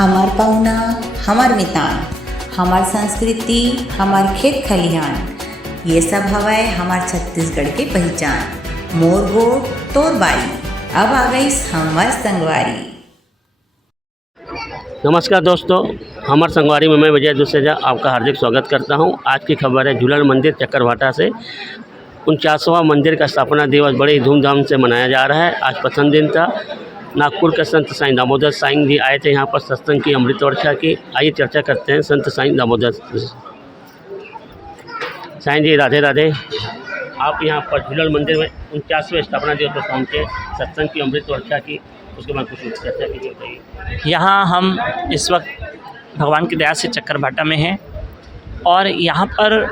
हमार पहुना, हमार मितान, हमार संस्कृति, हमार खेत खलिहान, ये सब हवाए हमार छत्तीसगढ़ के पहचान। मोर गोट तोर बारी, अब आ गई हमार संगवारी। नमस्कार दोस्तों, हमार संगवारी में मैं विजय दुसेजा आपका हार्दिक स्वागत करता हूं। आज की खबर है झूलन मंदिर चक्करभाटा से 49वां मंदिर का स्थापना दिवस बड़े ही धूमधाम से मनाया जा रहा है। आज प्रथम दिन था। नागपुर के संत साईं दामोदर साईं जी आए थे यहाँ पर सत्संग की अमृत वर्षा की। आइए चर्चा करते हैं संत साईं दामोदर साईं जी। राधे राधे। आप यहाँ पर झूलन मंदिर में 49वें स्थापना दिवस पर पहुँचे, सत्संग की अमृत वर्षा की, उसके बाद कुछ चर्चा कीजिए बताइए। यहाँ हम इस वक्त भगवान की दया से चक्करभाटा में हैं और यहाँ पर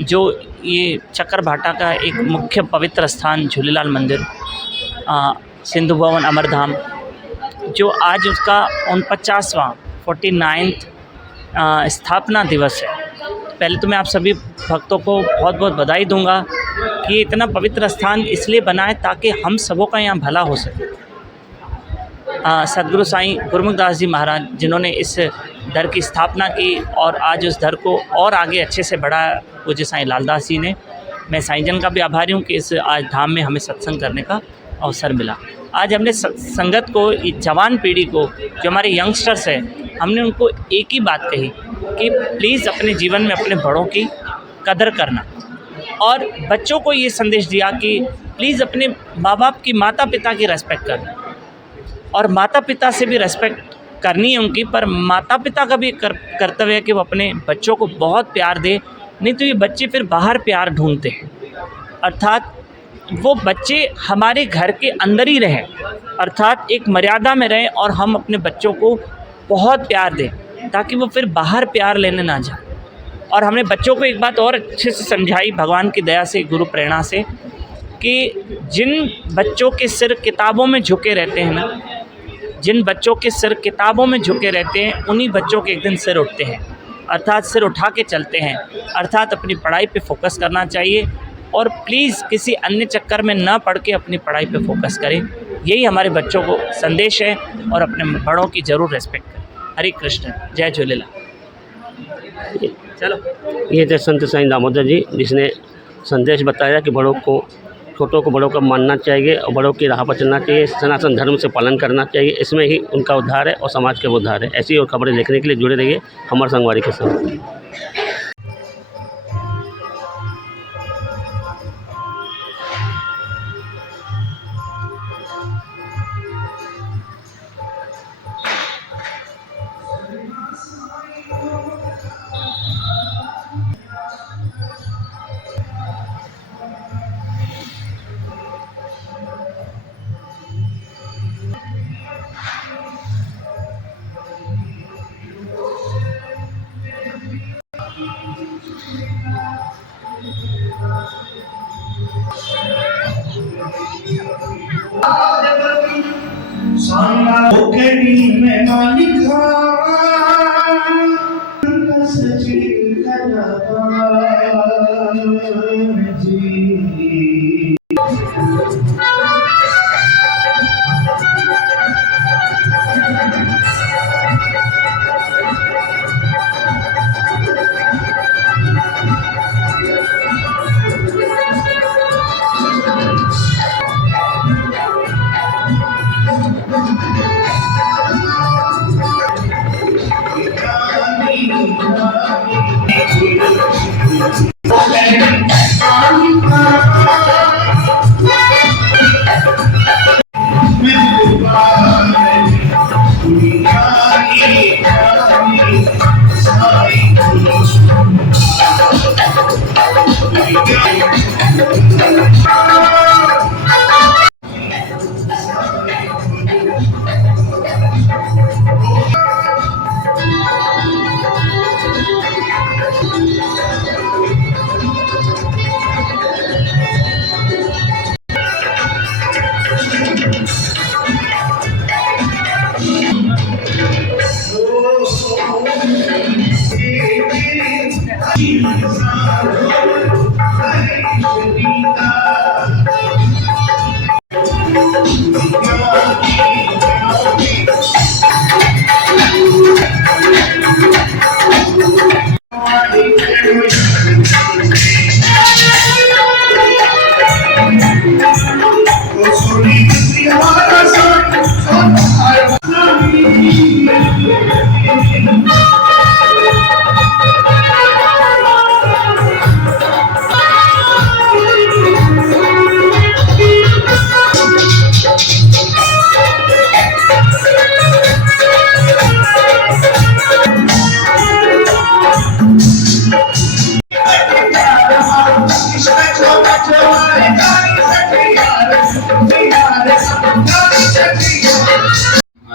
जो ये चक्करभाटा का एक मुख्य पवित्र स्थान झूलेलाल मंदिर सिंधु भवन अमरधाम, जो आज उसका 49वां 49th स्थापना दिवस है। पहले तो मैं आप सभी भक्तों को बहुत बहुत बधाई दूंगा कि ये इतना पवित्र स्थान इसलिए बना है ताकि हम सबों का यहाँ भला हो सके। सदगुरु साईं गुरमुखदास जी महाराज जिन्होंने इस दर की स्थापना की और आज उस दर को और आगे अच्छे से बढ़ाया, पूज्य साईं लालदास जी ने। मैं साईं जन का भी आभारी हूँ कि इस आज धाम में हमें सत्संग करने का अवसर मिला। आज हमने संगत को, जवान पीढ़ी को, जो हमारे यंगस्टर्स हैं, हमने उनको एक ही बात कही कि प्लीज़ अपने जीवन में अपने बड़ों की कदर करना, और बच्चों को ये संदेश दिया कि प्लीज़ अपने माँ बाप की, माता पिता की रेस्पेक्ट करना, और माता पिता से भी रेस्पेक्ट करनी है उनकी, पर माता पिता का भी कर्तव्य है कि वो अपने बच्चों को बहुत प्यार दे, नहीं तो ये बच्चे फिर बाहर प्यार ढूंढते हैं। अर्थात वो बच्चे हमारे घर के अंदर ही रहें, अर्थात एक मर्यादा में रहें और हम अपने बच्चों को बहुत प्यार दें ताकि वो फिर बाहर प्यार लेने ना जाए। और हमने बच्चों को एक बात और अच्छे से समझाई भगवान की दया से, गुरु प्रेरणा से, कि जिन बच्चों के सिर किताबों में झुके रहते हैं ना, जिन बच्चों के सिर किताबों में झुके रहते हैं, उन्हीं बच्चों के एक दिन सिर उठते हैं, अर्थात सिर उठा के चलते हैं। अर्थात अपनी पढ़ाई पे फोकस करना चाहिए और प्लीज़ किसी अन्य चक्कर में न पड़ के अपनी पढ़ाई पे फोकस करें। यही हमारे बच्चों को संदेश है, और अपने बड़ों की ज़रूर रेस्पेक्ट करें। हरे कृष्ण, जय झूलेलाल। चलो, ये थे संत साईं दामोदर जी, जिसने संदेश बताया कि बड़ों को, छोटों को बड़ों का मानना चाहिए और बड़ों की राह पर चलना चाहिए, सनातन धर्म से पालन करना चाहिए। इसमें ही उनका उद्धार है और समाज के उद्धार है। ऐसी और खबरें देखने के लिए जुड़े रहिए हमारे संगवारी के साथ। में मालिका सचिन जी।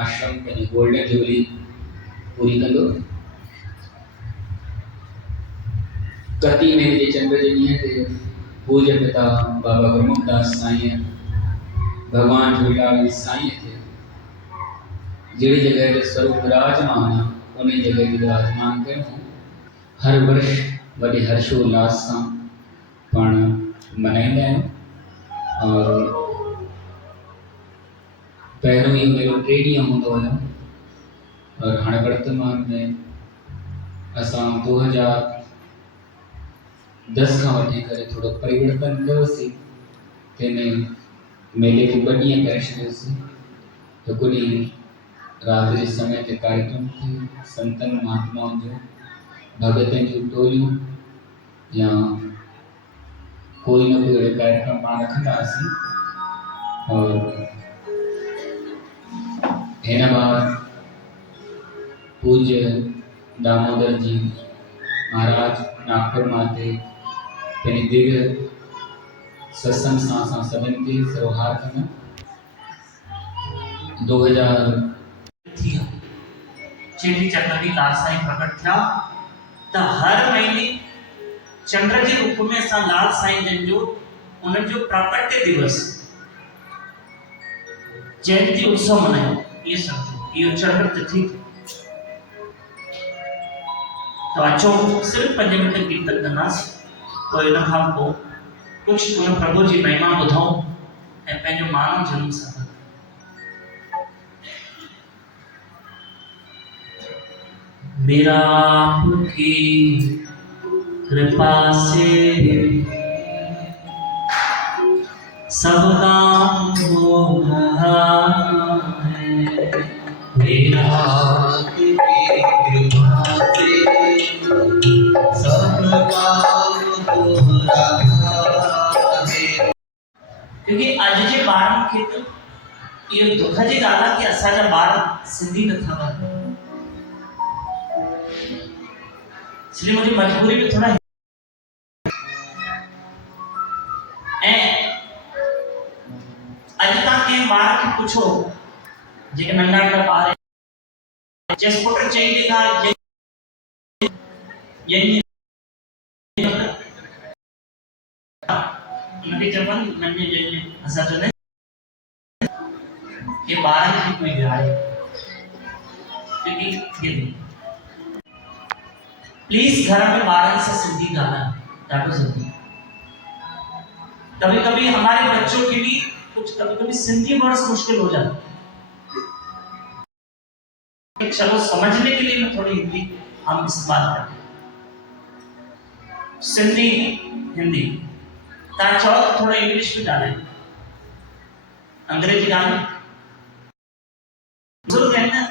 आश्रम पंहिंजी गोल्डन जुबली पूरी कंदो। कती महीने जे चंड जे ॾींहं ते पूज्य पिता बाबा गुरमुखदास साईं भगवान झूलेलाल साईं थे जहिड़ी जगह ते स्वरूप विराजमान आहे उन जगह ते विराजमान कयूं। हर वर्ष वॾे हर्षोल्लास सां पाण मनाईंदा आहियूं और पहिरों ये मेलो 3 ॾींहं हूंदो हुयो और हाणे वर्तमान में असां 2010 खां वठी करे थोरो परिवर्तन कयोसीं। तंहिंमें मेले खे 2 ॾींहं करे छॾियोसीं। हिकु ॾींहुं राति जे समय ते कार्यक्रम थे संतनि महात्माउनि जो भगतनि जूं टोलियूं या कोई न कोई अहिड़े कार्यक्रम पाण रखंदा हुआसीं। और हिन बार पूज्य दामोदर जी महाराज नागपुर माते पंहिंजी दिव्य सत्संग सां असां सभिनि खे सरोहार कंदा। 2000 चेटी चंड ॾींहुं लाल साईं प्रकट थिया त हर महीने चंड जे रूप में असां लाल साईं जन जो उन्हनि जो प्राकट्य दिवस जयंती उत्सव मनायो। ये समझो इहो चंड तिथि तो अचो सिर्फ 5 मिनट कीर्तन कंदासीं पोइ इन खां पोइ कुझु उन प्रभु जी महिमा ॿुधूं ऐं पंहिंजो मानव जनम सां मेरा आपकी कृपा से सब काम हो रहा है। मेरा आपकी कृपा से सब काम हो रहा है। क्योंकि अॼु जे ॿारनि खे त इहो दुख जी ॻाल्हि आहे कि असांजा ॿार सिंधी नथा ॻाल्हाइनि। इसलिए मुझे मजबूरी में थोड़ा अॼु तव्हां कंहिं ॿार खे पुछो जेके नंढा नंढा ॿार जस पुट चई ॾेखा उनखे चवनि नंढे जन असां चवंदा आहियूं हे ॿारनि खे कोई विहारे क्योंकि प्लीज घर में ॿारनि से सिंधी ॻाल्हायो ॾाढो ज़रूरी। कभी कभी हमारे बच्चों के लिए कुछ कभी कभी सिंधी वर्ड्स मुश्किल हो जाते। चलो समझने के लिए मैं थोड़ी हिंदी हम इस्तेमाल करें। सिंधी हिंदी तव्हां चओ तो थोड़ा इंग्लिश भी डालें अंग्रेजी डालें बुजुर्ग है ना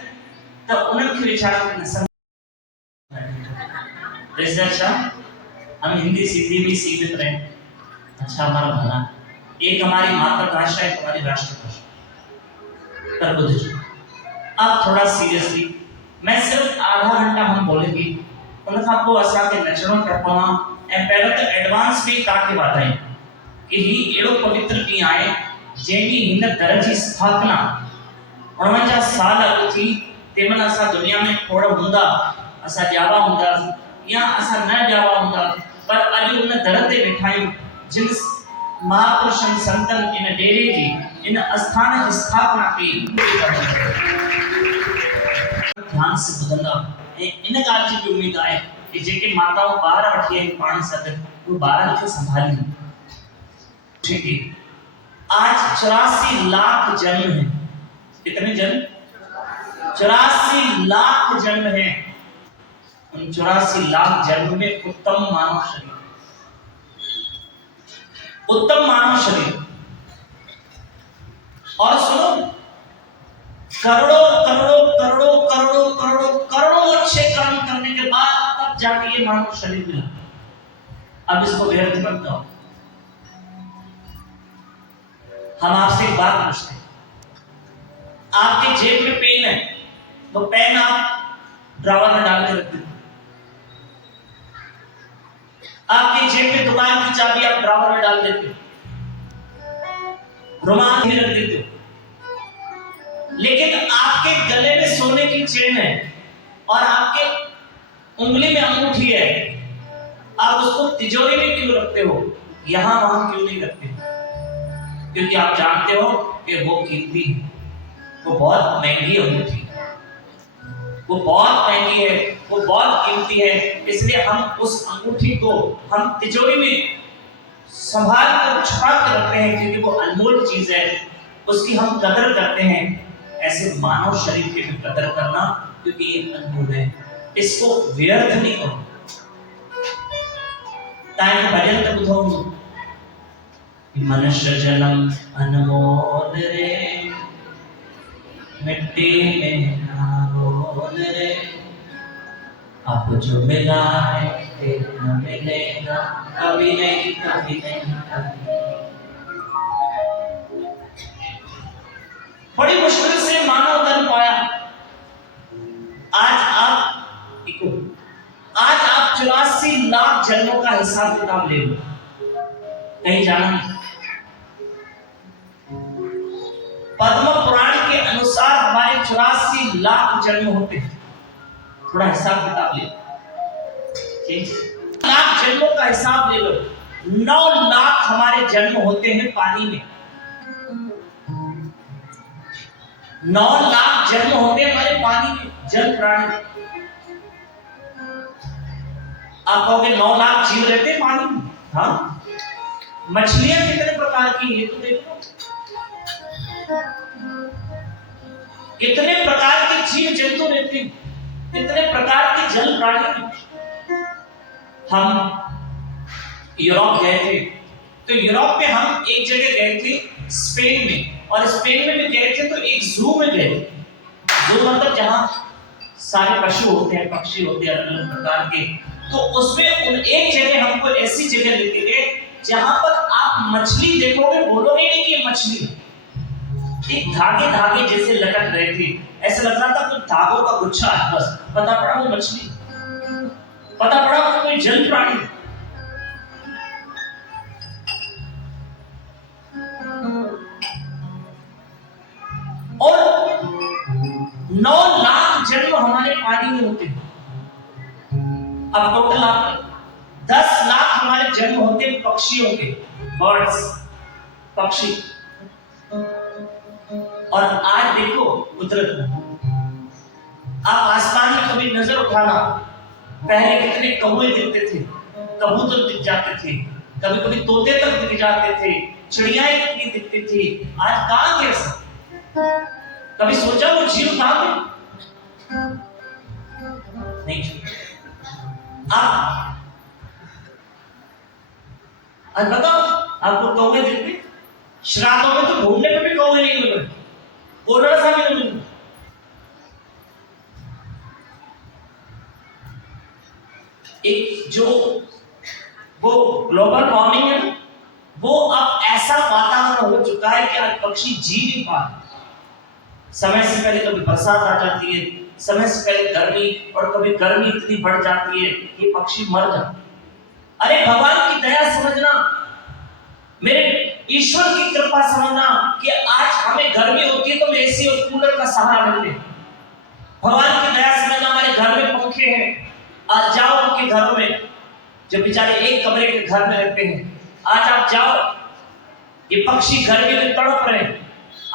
तो उन्हें की विचार न समझ। हम हिंदी सिंधी भी सीखते रहे। अच्छा हमारा भला एक हमारी मातृभाषा है हमारी राष्ट्रभाषा पर बुद्ध। अब थोड़ा सीरियसली मैं सिर्फ आधा घंटा हम बोलेंगे उन खां पोइ असांखे नचणो टपणो आहे ऐं पहिरियों त एडवांस में तव्हांखे वाधायूं कि ही अहिड़ो पवित्र ॾींहुं आहे जंहिं ॾींहुं हिन दर जी स्थापना 49 साल अॻु थी। तंहिंमहिल असां दुनिया में खोड़ हूंदा असां ॼावा हूंदा या असां न ॼावा हूंदा पर अॼु उन दर ते वेठा आहियूं जिन महापुरुषनि संतनि इन डेरे जी इन आस्थान जी स्थापना कई। ध्यान से ॿुधंदा ऐं इन ॻाल्हि जी बि उमेद आहे कि जेके माताऊं ॿार वठी आहिनि पाण सां गॾु उहे ॿारनि खे संभालींदियूं। आज 84 लाख जन्म हैं। कितने जन्म? 84 लाख जन्म हैं। उन 84 लाख जन्म में उत्तम मानव शरीर और सुनो करोड़ों करोड़ों करोड़ों ये मानव शरीर मिला, अब इसको व्यर्थ मत करो। हम आपसे एक बात पूछते हैं, आपके जेब में पेन है तो पेन आप ड्रॉवर में डाल के रख देते, आपके जेब में दुकान की चाबी आप ड्रॉवर में डाल देते हो, रुमाल में रख देते हो, लेकिन आपके गले में सोने की चेन है और आपके उंगली में अंगूठी है, आप उसको तिजोरी में क्यों रखते हो, यहां वहां क्यों नहीं रखते हो? क्योंकि आप जानते हो कि वो कीमती है, वो बहुत महंगी अंगूठी है, वो बहुत महंगी है, वो बहुत कीमती है, इसलिए हम उस अंगूठी को हम तिजोरी में संभाल कर छुपा कर रखते हैं, क्योंकि वो अनमोल चीज है, उसकी हम कदर करते हैं। ऐसे मानव शरीर की भी कदर करना, क्योंकि ये अनमोल है, इसको व्यर्थ नहीं करो। ताकि भजन तक बुझाऊंगा, मनुष्य जन्म अनमोल रे, मिट्टी में ना रोल रे, अब जो मिला है फिर न मिलेगा, कभी नहीं कभी नहीं कभी। बड़ी मुश्किल से मानव धन पाया, आज आप 84 लाख जन्मों का हिसाब किताब ले लो, कहीं जाना नहीं। पद्म पुराण के अनुसार हमारे 84 लाख जन्म होते हैं, थोड़ा हिसाब किताब ले लो, ठीक, लाख जन्मों का हिसाब ले लो, 9 लाख हमारे जन्म होते हैं पानी में, 9 लाख जन्म होते हैं हमारे पानी में, जल प्राणी में। आप कहोगे 9 लाख जीव रहते हैं पानी में, हाँ, मछलियां कितने प्रकार की ये तो देखो, कितने प्रकार के जीव जंतु रहते हैं, कितने प्रकार के जल प्राणी। हम यूरोप गए थे, तो यूरोप में हम एक जगह गए थे स्पेन में, और स्पेन में भी गए थे तो एक जू में गए। जू मतलब जहां सारे पशु होते हैं, पक्षी होते हैं अलग अलग प्रकार के, तो उसमें एक जगह हमको ऐसी जगह लेके गए जहां पर आप मछली देखोगे, बोलोगे नहीं कि ये मछली है, एक धागे धागे जैसे लटक रहे थे, ऐसा लग रहा था कुछ धागों का गुच्छा है, बस पता पड़ा वो मछली, पता पड़ा वो कोई जल प्राणी। और 9 लाख जन्म हमारे पानी में होते हैं। अब टोटल आप 10 लाख हमारे जन्म होते हैं पक्षियों के, बर्ड्स, पक्षी। और आज देखो कुदरत, आप आसमान में कभी नजर उठाना, पहले कितने कौवे दिखते थे, कबूतर दिख जाते थे, कभी कभी तोते तक दिख जाते थे, चिड़ियाएं कितनी दिखती थी, आज कहां गए सब? कभी सोचा वो जीव कहां गए? नहीं। आप आज बताओ, आपको कौवे दिखते? श्राद्धों में तो ढूंढने में भी कौवे नहीं मिल रहे, कोरड़ा सा भी नहीं मिल रहा। एक जो वो ग्लोबल वार्मिंग है, वो अब ऐसा वातावरण हो चुका है कि आज पक्षी जी नहीं पा रहे। समय से पहले कभी बरसात आ जाती है, समय से पहले गर्मी, और कभी गर्मी इतनी बढ़ जाती है कि पक्षी मर जाते। अरे भगवान की दया समझना, मेरे ईश्वर की कृपा समझना कि आज हमें गर्मी होती है तो हम एसी और कूलर का सहारा लेते हैं। भगवान की दया समझना, हमारे घर में पंखे हैं, आज जाओ उनके घरों में, जो बेचारे एक कमरे के घर में रहते हैं, आज आप जाओ, ये पक्षी गर्मी में तड़प रहे हैं,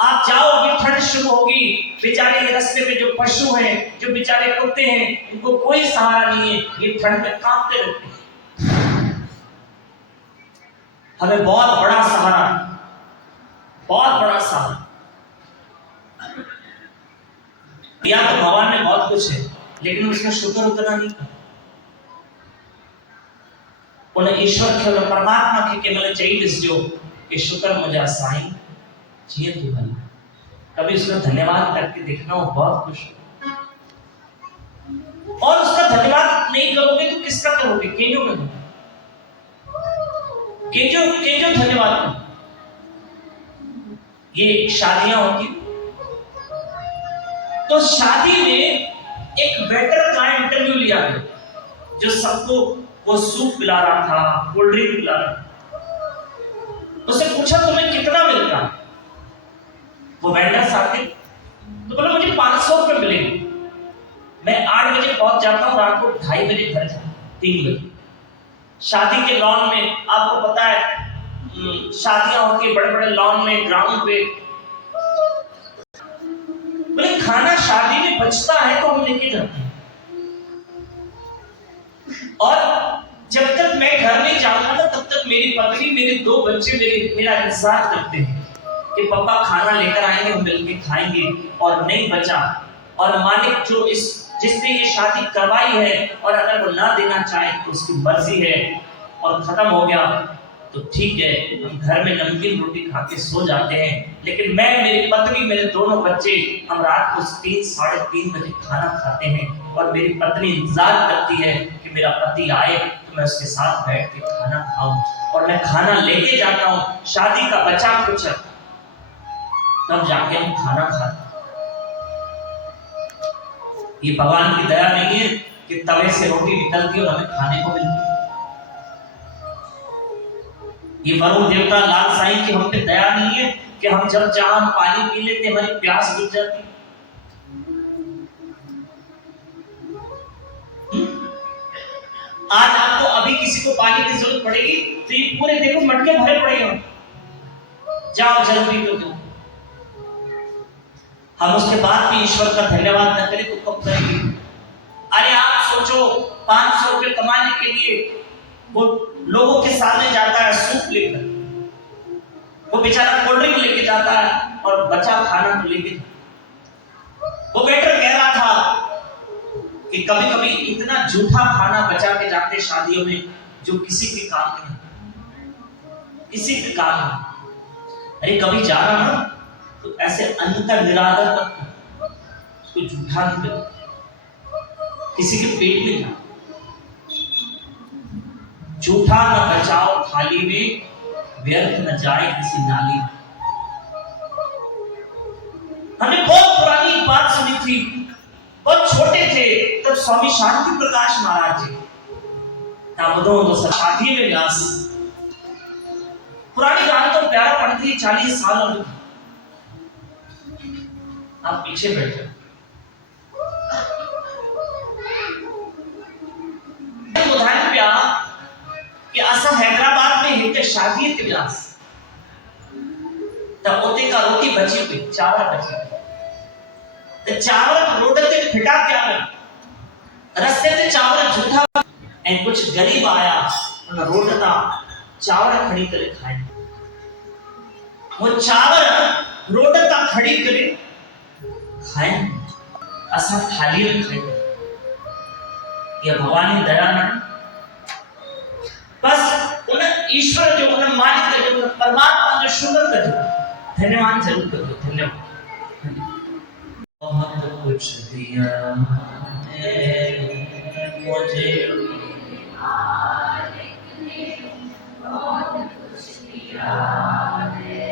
आप जाओ, अभी ठंड शुरू होगी, बेचारे ये रास्ते में जो पशु हैं, जो बेचारे कुत्ते हैं, इनको कोई सहारा नहीं है, ये ठंड में कांपते रहते हैं। हमें बहुत बड़ा सहारा, बहुत बड़ा सहारा या तो भगवान ने बहुत कुछ है, लेकिन उसका शुक्र उतना नहीं। उन्हें ईश्वर के परमात्मा के केवल चाहिए जो कि शुक्र मुझे साईं जिए तू भला, कभी उसका धन्यवाद करके देखना, वो बहुत खुश हो। और उसका धन्यवाद नहीं करोगे तो किसका करोगे? केंजो का करोगे। केंजो धन्यवाद करो। ये शादियां होती, तो शादी में एक वेटर का इंटरव्यू लिया गया जो सबको वो सूप पिला रहा था, कोल्ड ड्रिंक पिला रहा था। उससे पूछा तुम्हें कितना मिलता? वो वेंडर साहब थे तो बोला मुझे 500 रुपये मिलेंगे। मैं 8 बजे पहुंच जाता हूँ, रात को 2:30 बजे घर जाता हूँ, 3 बजे। शादी के लॉन में, आपको पता है शादियां होती है बड़े बड़े लॉन में, ग्राउंड पे। बोले खाना शादी में बचता है तो हम लेके जाते हैं, और जब तक मैं घर नहीं जाऊंगा ना तब तक मेरी पत्नी, मेरे 2 बच्चे मेरा इंतजार करते हैं कि पापा खाना लेकर आएंगे, हम मिलके खाएंगे। और नहीं बचा, और मालिक जो जिसने ये शादी करवाई है, और अगर वो ना देना चाहे तो उसकी मर्जी है, और खत्म हो गया तो ठीक है, हम घर में नमकीन रोटी खा के सो जाते हैं। लेकिन मैं, मेरी पत्नी, मेरे दोनों बच्चे, हम रात को 3 साढ़े 3 बजे खाना खाते हैं, और मेरी पत्नी इंतजार करती है कि मेरा पति आए तो मैं उसके साथ बैठ के खाना खाऊं, और मैं खाना लेके जाता हूँ। शादी का बचा कुछ तब जाके हम खाना खाते। ये भगवान की दया नहीं है कि तवे से रोटी निकलती और हमें खाने को मिलती। ये वरुण देवता लाल साईं की हम पे दया नहीं है कि हम जब चाह पानी पी लेते, हमारी प्यास बुझ जाती। आज आपको अभी किसी को पानी की जरूरत पड़ेगी तो ये पूरे देखो मटके भरे पड़े हैं, जाओ जल्दी कर दो। हम उसके बाद भी ईश्वर का धन्यवाद न करें तो कब करेंगे? अरे आप सोचो, 500 रुपए कमाने के लिए वो लोगों के सामने जाता है सूप लेकर, वो बेचारा कोल्ड ड्रिंक लेके जाता है और बचा खाना तो लेके जाता। वो वेटर कह रहा था कि कभी कभी इतना झूठा खाना बचा के जाते शादियों में जो किसी के काम नहीं, किसी के काम नहीं। अरे कभी जा रहा ना तो ऐसे अन्न का निरादर मत करो, उसको झूठा नहीं करो, किसी के पेट में ना झूठा न बचाओ थाली में, व्यर्थ न जाए किसी नाली में। हमने बहुत पुरानी बात सुनी थी, बहुत छोटे थे तब स्वामी शांति प्रकाश महाराज जी शादी में व्यास, पुरानी गाने तो प्यारा पढ़ती 40 साल हो गए। आप पीछे बैठे उदाहरण पे कि असा हैदराबाद में हिते शादी ते व्यास त उते का रोटी बची हुई, चावल बची हुई, ते चावल रोड ते फिटा पिया, रस्ते ते चावल झूठा, ऐं कुछ गरीब आया उन रोड ता चावल खड़ी करे खाए। वो चावल रोड ता खड़ी करे खाए, असा थाली में खाए। ये भगवान की दया न, बस उन ईश्वर जो, उन मालिक जो, उन परमात्मा जो शुक्र करो, धन्यवाद जरूर करो। धन्यवाद। बहुत कुछ दिया मुझे,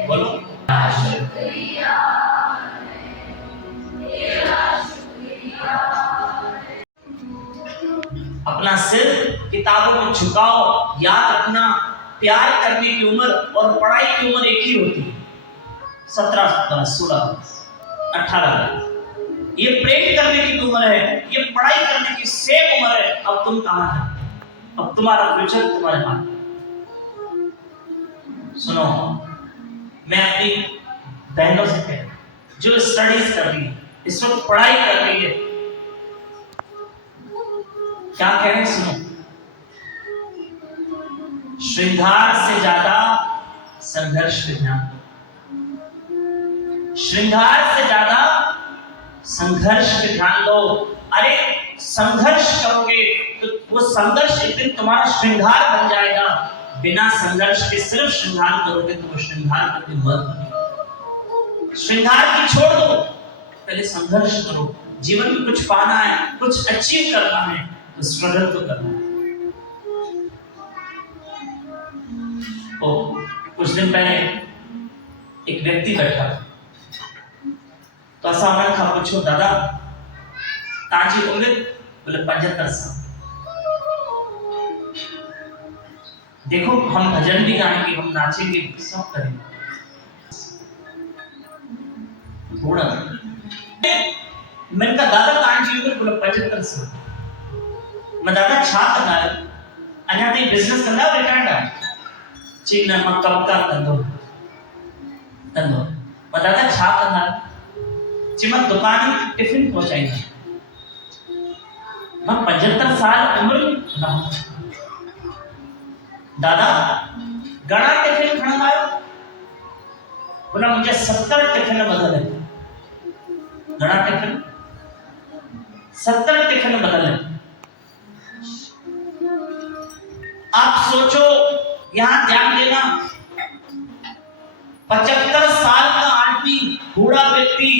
बोलो अपना सिर किताबों में झुकाओ। याद रखना, प्यार करने की उम्र और पढ़ाई की उम्र एक ही होती है। 17, 16, 18, ये प्रेम करने की उम्र है, ये पढ़ाई करने की सेम उम्र है। अब तुम कहां है? अब तुम्हारा फ्यूचर तुम्हारे हाथ। सुनो, मैं अपनी बहनों से कह, जो स्टडीज कर रही है, इस वक्त पढ़ाई कर रही है, क्या कह रहे हैं? सुनो, श्रृंगार से ज्यादा संघर्ष पे ध्यान, श्रृंगार से ज्यादा संघर्ष पे ध्यान दो। अरे संघर्ष करोगे तो वो संघर्ष एक दिन तुम्हारा श्रृंगार बन जाएगा। बिना संघर्ष के सिर्फ श्रृंगार करोगे तो वो श्रृंगार करके मत बनो। श्रृंगार की छोड़ दो, पहले संघर्ष करो। जीवन में कुछ पाना है, कुछ अचीव करना है, तो स्ट्रगल तो करना है। तो कुछ दिन पहले एक व्यक्ति बैठा था, तो ऐसा मन था पूछो दादा ताजी उम्र, बोले 75 साल। देखो हम भजन भी गाएंगे, हम नाचेंगे, सब करेंगे, थोड़ा मैंने कहा दादा ताजी उम्र, बोले 75 साल। मैं दादा छा करना है अञा ताईं बिजनेस कंदा रिटायर्ड आहे चीन में कब का कंदो कंदो मैं दादा छा कंदा ची मैं दुकान में टिफिन पहुंचाईंदा। मैं 75 साल उम्र ना दादा घणा टिफिन खणंदा आहियो? बोला मुझे 70 टिफिन बदल है। घणा टिफिन? 70 टिफिन बदल है। आप सोचो, यहां ध्यान देना, 75 साल का आदमी, बूढ़ा व्यक्ति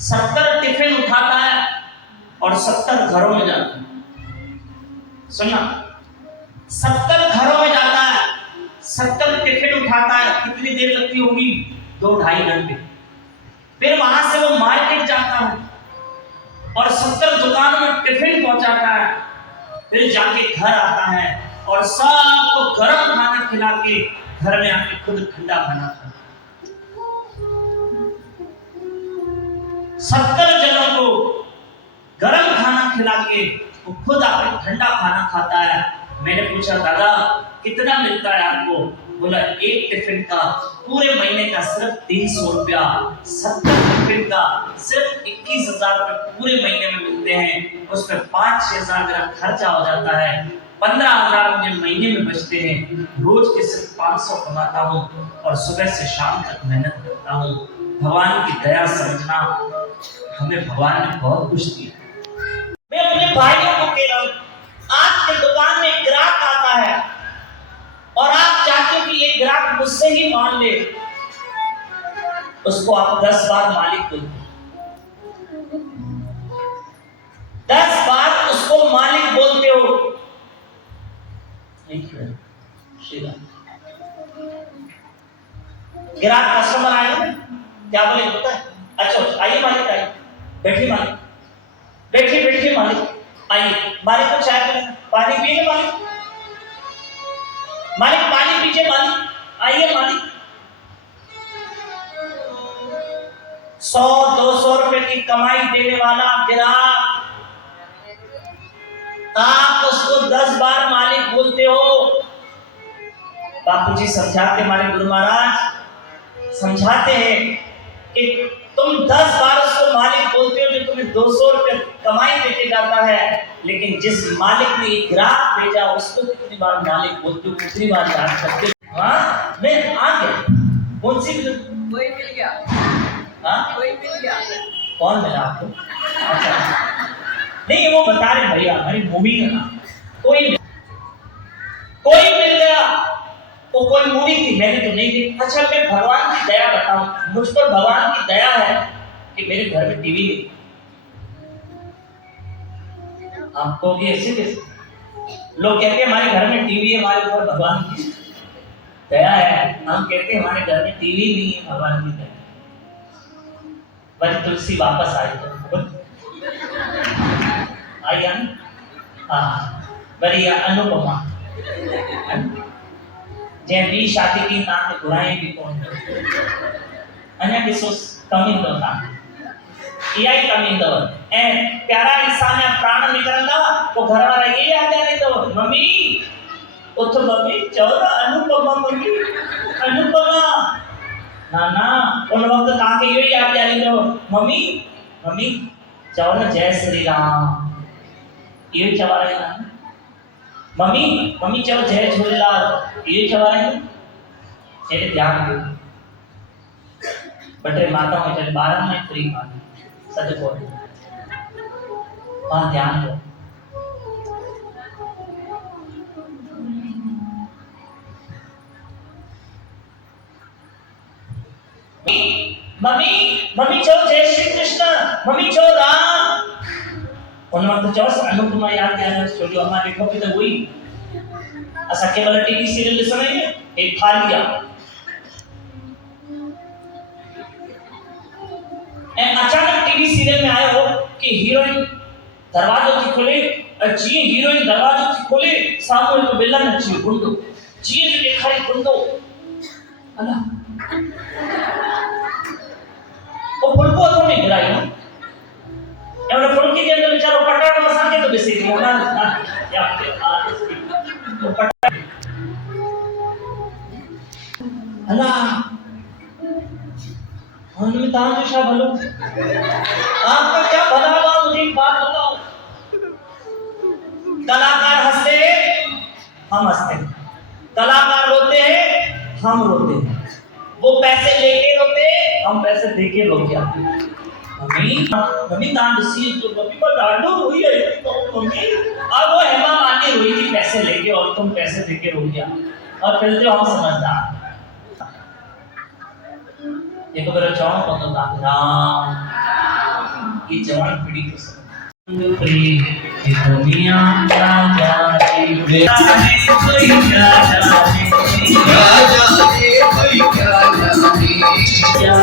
70 टिफिन उठाता है और 70 घरों में जाता है। सुनना, 70 घरों में जाता है, 70 टिफिन उठाता है। कितनी देर लगती होगी? 2-2.5 घंटे। फिर वहां से वो मार्केट जाता है और 70 दुकानों में टिफिन पहुंचाता है। फिर जाके घर आता है और सबको गर्म खाना खिला के घर में आके खुद ठंडा खाना खाता। 70 जनों को गर्म खाना खिला के वो खुद आके ठंडा खाना खाता है। मैंने पूछा दादा कितना मिलता है आपको? बोला एक टिफिन का पूरे महीने का सिर्फ 300 रुपया। 70 टिफिन का सिर्फ 21,000 रुपये पूरे महीने में मिलते हैं। उसमें 5-6 हजार मेरा खर्चा हो जाता है, 15,000 मुझे महीने में बचते हैं। रोज के सिर्फ 500 कमाता हूँ और सुबह से शाम तक मेहनत करता हूँ। भगवान की दया समझना, हमें भगवान ने बहुत कुछ दिया। मैं अपने भाइयों को कह रहा हूँ, आपके दुकान में ग्राहक आता है और आप चाहते हो कि ये ग्राहक मुझसे ही मान ले, उसको आप 10 बार मालिक बोलते हो, 10 बार उसको मालिक बोलते हो। ग्राहक कस्टमर आएगा, क्या बोले होता है? अच्छा आइए मालिक, आइए बैठिए मालिक, बैठिए मालिक, आइए मालिक को चाय पिलाना, पानी पिएंगे मालिक, मालिक पानी पीजिए मालिक, आइए मालिक। 100-200 रुपए की कमाई देने वाला ग्राहक, आप उसको 10 बार मालिक बोलते हो। बापू जी समझाते, हमारे गुरु महाराज समझाते हैं कि तुम 10 बार उसको मालिक बोलते हो जो तुम्हें 200 रुपए कमाई देके जाता है, लेकिन जिस मालिक ने एक ग्राहक भेजा उसको कितनी बार मालिक बोलते हो, कितनी बार याद करते हो? हाँ मैं आ गया, कौन सी कोई मिल गया? हाँ कोई मिल गया? कौन मिला आपको? अच्छा नहीं, वो बता रहे भैया हमारी मूवी का नाम, कोई मिल गया। वो कोई मूवी थी, मैंने तो नहीं देखी। अच्छा मैं भगवान की दया बताऊं, मुझ पर भगवान की दया है कि मेरे घर में टीवी नहीं। आपको भी ऐसे कैसे? लोग कहते हैं हमारे घर में टीवी है, हमारे ऊपर भगवान की दया है। हम कहते हैं हमारे घर में टीवी नहीं है, भगवान की दया। बस तुलसी वापस आई तो आई हाँ बढ़िया। अनुपमा जैं ॿी शादी की तव्हांखे घुराई बि कोन, अञा ॾिसो कमी अथव तव्हांखे, इहा ई कमी अथव। ऐं प्यारा इंसान जा प्राण निकिरंदा पोइ घर वारा इहे यादि ॾियारींदव, मम्मी उथ मम्मी, चओ न अनुपमा मम्मी अनुपमा। ना उन वक़्तु तव्हांखे इहो ई यादि ॾियारींदव, मम्मी चओ न जय श्री राम, इहो ई चवाराईंदा। मम्मी चओ जय झूलेलाल, इहो ई चवाराईंदा। चए ध्यानु ॾियो, ॿ 3 माताऊं चवनि ॿारनि में फ्री कान्हे, सच कोन्हे, मां ध्यानु ॾियो। मम्मी चओ जय श्री कृष्ण, मम्मी चओ राम। उन वक्त चवस अनुपमा याद कया छो जो अमा देखो कि त वही असा केवल टीवी सीरियल ॾिसण एक थाली आ ऐं अचानक टीवी सीरियल में आयो कि हीरोइन दरवाजो थी खोले जी हीरोइन दरवाजो थी खोले सामने एक विलन अची गुंडो जी जो ॾेखारी गुंडो अला ओ फुलको तो नहीं गिराई ना एवढे फुलकी के अंदर बेचारो पटाटो असांखे तो ॾिसे थी ना या तो पटाटो अला उनमें तान जो शा भलो आपका क्या भला हुआ मुझे एक बात बताओ कलाकार हंसते हम हंसते कलाकार रोते हैं हम रोते हैं वो पैसे लेके रोते हम पैसे देके रोते मम्मी तान सी जो मम्मी पर डांडो हुई है तो मम्मी अब वो हेमा मालिनी रोई थी पैसे लेके और तुम पैसे देके रो गया और फिर जो हम समझदार एक बार चौन पतो राम की जवान पीढ़ी को समझ प्रेम दुनिया क्या जाने कोई क्या जाने कोई क्या जाने क्या